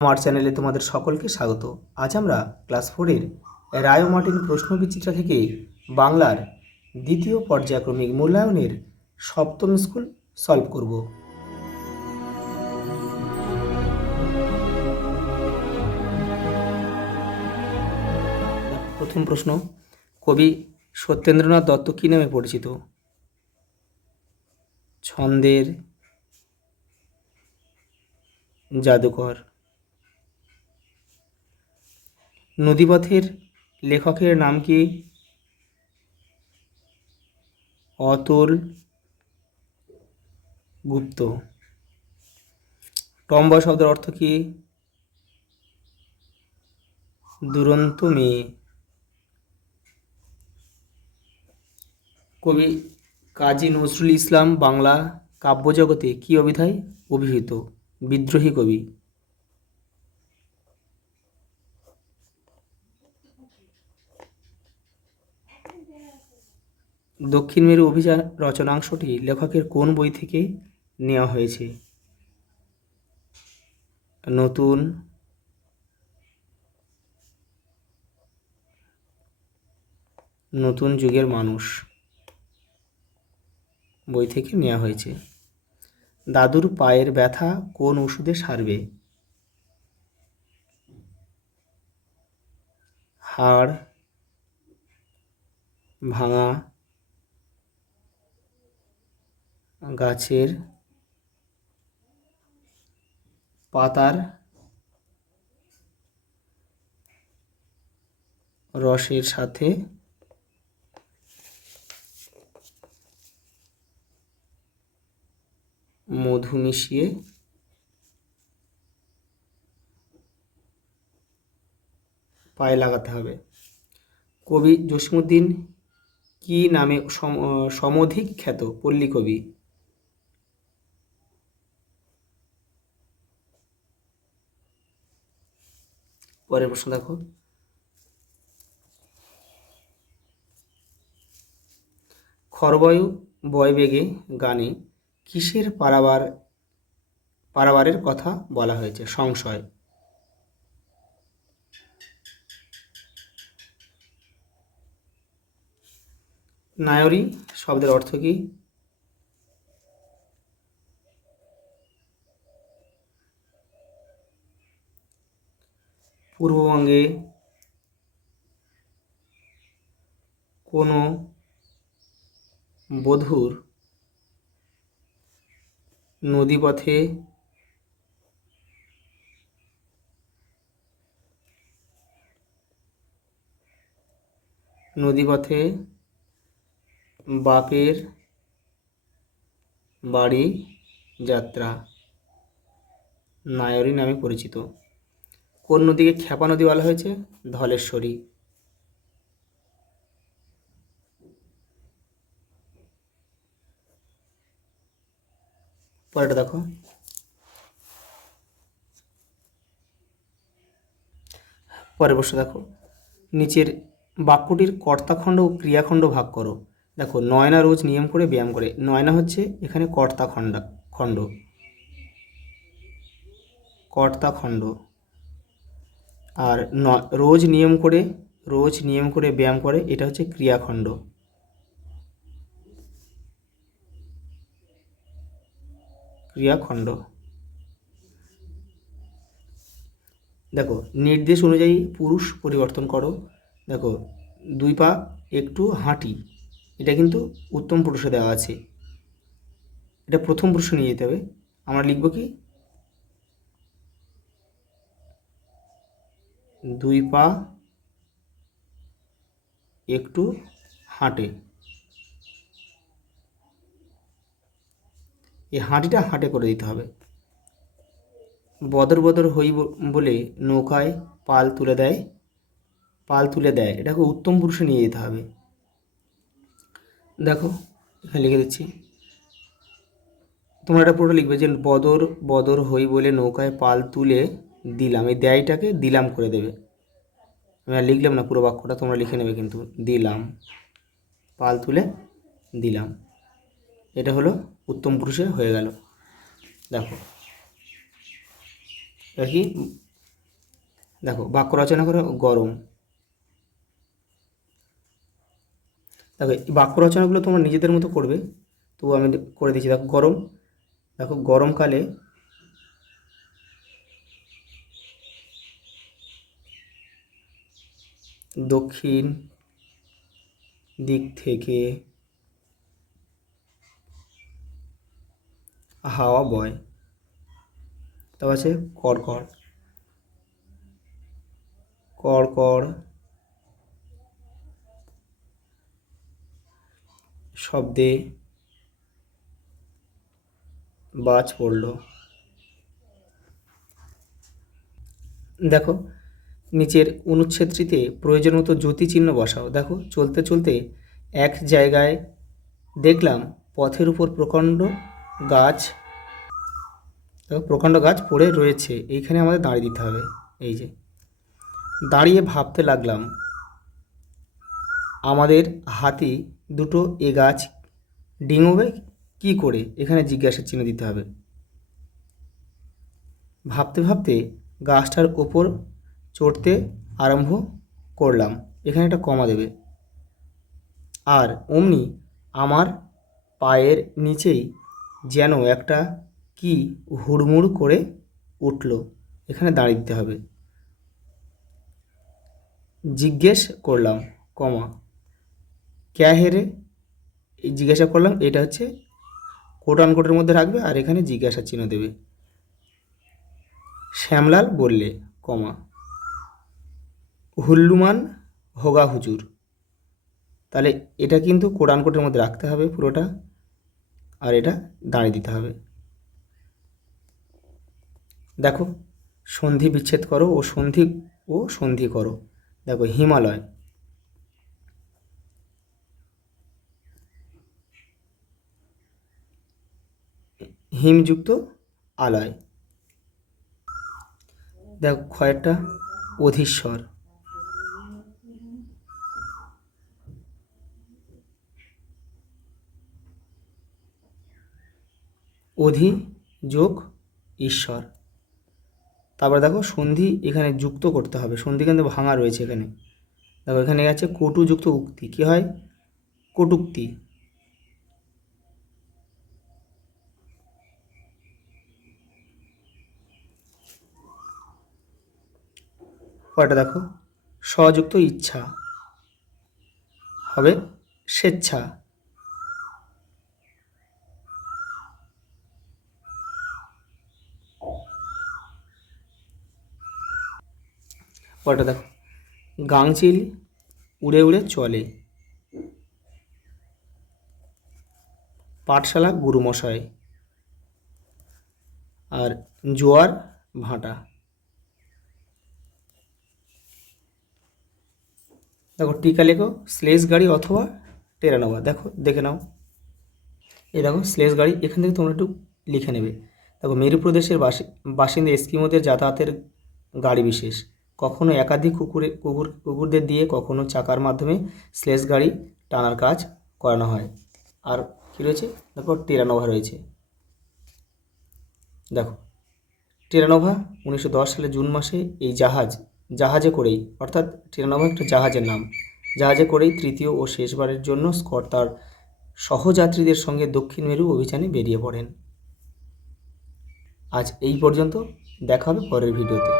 আমার চ্যানেলে তোমাদের সকলকে স্বাগত। আজ আমরা ক্লাস 4-এর রায় ও মার্টিন প্রশ্নবিচিত্রা থেকে বাংলার দ্বিতীয় পর্যায়ক্রমিক মূল্যায়নের সপ্তম স্কুল সলভ করব। প্রথম প্রশ্ন, কবি সত্যেন্দ্রনাথ দত্ত কী নামে পরিচিত? ছন্দের জাদুকর। নদীপথের লেখকের নাম কি? অতুল গুপ্ত। টম্বা শব্দের অর্থ কি? দুরন্ত মেয়ে। কবি কাজী নজরুল ইসলাম বাংলা কাব্যজগতে কী অভিধায় অভিহিত? বিদ্রোহী কবি। দক্ষিণ মেরু অভিযান রচনাংশটি লেখকের কোন বই থেকে নেওয়া হয়েছে? নতুন যুগের মানুষ বই থেকে নেওয়া হয়েছে। দাদুর পায়ের ব্যথা কোন ওষুধে সারবে? হাড় ভাঙা গাছের পাতার রসের সাথে মধু মিশিয়ে পায়ে লাগাতে হবে। কবি জসীমউদ্দীন কি নামে সমধিক খ্যাত পল্লী কবি? পরের প্রশ্ন দেখো, খরবায়ু বয়বেগে গানে কিসের পারাবারের কথা বলা হয়েছে? সংশয়। নায়রি শব্দের অর্থ কি? পূর্ববঙ্গে কোনো বধূর নদীপথে বাপের বাড়ি যাত্রা নায়রি নামে পরিচিত। কোন নদীকে খ্যাপা নদী বলা হয়েছে? ধলেশ্বরী। পরেরটা দেখো, পরের প্রশ্ন দেখো, নিচের বাক্যটির কর্তাখণ্ড ও ক্রিয়াখণ্ড ভাগ করো। দেখো, নয়না রোজ নিয়ম করে ব্যায়াম করে, নয়না হচ্ছে এখানে কর্তাখণ্ড, আর রোজ নিয়ম করে ব্যায়াম করে এটা হচ্ছে ক্রিয়াখণ্ড। দেখো, নির্দেশ অনুযায়ী পুরুষ পরিবর্তন করো। দেখো, 2 পা একটু হাঁটি, এটা কিন্তু উত্তম পুরুষে দেওয়া আছে, এটা প্রথম পুরুষে নিয়ে যেতে হবে। আমরা লিখব কি? 2 পা একটু হাঁটে। এই হাঁটিটা হাঁটে করে দিতে হবে। বদর বদর হই বলে নৌকায় পাল তুলে দেয়, এটাকে উত্তম পুরুষে নিয়ে যেতে হবে। দেখো, এখানে লিখে দিচ্ছি, তোমরা এটা পুরোটা লিখবে যে বদর হই বলে নৌকায় পাল তুলে দিলাম, এই দেয়টাকে দিলাম করে দেবে। আমি আর লিখলাম না পুরো বাক্যটা, তোমরা লিখে নেবে কিন্তু। দিলাম, পাল তুলে দিলাম, এটা হলো উত্তম পুরুষে হয়ে গেল। দেখো, এটা কি? দেখো বাক্য রচনা করো গরম। দেখো এই বাক্য রচনাগুলো তোমরা নিজেদের মতো করবে, তো আমি করে দিচ্ছি। দেখো গরম, দেখো গরমকালে দক্ষিণ দিক থেকে হাওয়া বয়। তারপর আছে কড়কড়, কড়কড় শব্দে বাজ পড়ল। দেখো নিচের অনুচ্ছেদটিতে প্রয়োজন মতো জ্যোতি চিহ্ন বসাও। দেখো চলতে চলতে এক জায়গায় দেখলাম পথের উপর প্রকাণ্ড গাছ, দেখো প্রকাণ্ড গাছ পড়ে রয়েছে, এইখানে আমাদের দাঁড়িয়ে দিতে হবে। এই যে দাঁড়িয়ে ভাবতে লাগলাম আমাদের হাতি দুটো এ গাছ ডিঙোবে কী করে, এখানে জিজ্ঞাসার চিহ্ন দিতে হবে। ভাবতে ভাবতে গাছটার ওপর চড়তে আরম্ভ করলাম, এখানে একটা কমা দেবে। আর অমনি আমার পায়ের নিচেই যেন একটা কি হুড়মুড় করে উঠল, এখানে দাঁড়িয়ে দিতে হবে। জিজ্ঞেস করলাম কমা ক্যা হেরে, এই জিজ্ঞাসা করলাম, এটা হচ্ছে কোট আনকোটের মধ্যে রাখবে আর এখানে জিজ্ঞাসা চিহ্ন দেবে। শ্যামলাল বললে কমা হুল্লুমান হোগা হুজুর, তাহলে এটা কিন্তু কোট আনকোটের মধ্যে রাখতে হবে পুরোটা, আর এটা দাঁড়িয়ে দিতে হবে। দেখো সন্ধি বিচ্ছেদ করো ও সন্ধি করো। দেখো হিমালয়, হিমযুক্ত আলয়। দেখো ক্ষয়েরটা অধীশ্বর, অধি যোগ ঈশ্বর। তারপরে দেখো সন্ধি এখানে যুক্ত করতে হবে, সন্ধি কিন্তু ভাঙা রয়েছে এখানে। দেখো এখানে আছে কটুযুক্ত উক্তি, কী হয় কটুক্তি। পরেরটা দেখো স্বযুক্ত ইচ্ছা হবে স্বেচ্ছা। পরেরটা দেখো গাংচিল উড়ে উড়ে চলে, পাঠশালা গুরুমশাই। আর জোয়ার ভাটা। দেখো টিকা লেখো স্লেজ গাড়ি অথবা টেরানোভা। দেখো দেখে নাও, এই দেখো স্লেজ গাড়ি, এখান থেকে তোমরা একটু লিখে নেবে। দেখো মেরু প্রদেশের বাসিন্দা এস্কিমোদের যাতায়াতের গাড়ি বিশেষ, কখনো একাধিক কুকুরদের দিয়ে কখনো চাকার মাধ্যমে স্লেজ গাড়ি টানার কাজ করানো হয়। আর কী রয়েছে দেখো টেরানোভা রয়েছে। দেখো টেরানোভা 1910 সালে জুন মাসে এই জাহাজে করেই, অর্থাৎ টেরানোভা একটা জাহাজের নাম, জাহাজে করেই তৃতীয় ও শেষবারের জন্য স্কট তার সহযাত্রীদের সঙ্গে দক্ষিণ মেরু অভিযানে বেরিয়ে পড়েন। আজ এই পর্যন্ত, দেখা হবে পরের ভিডিওতে।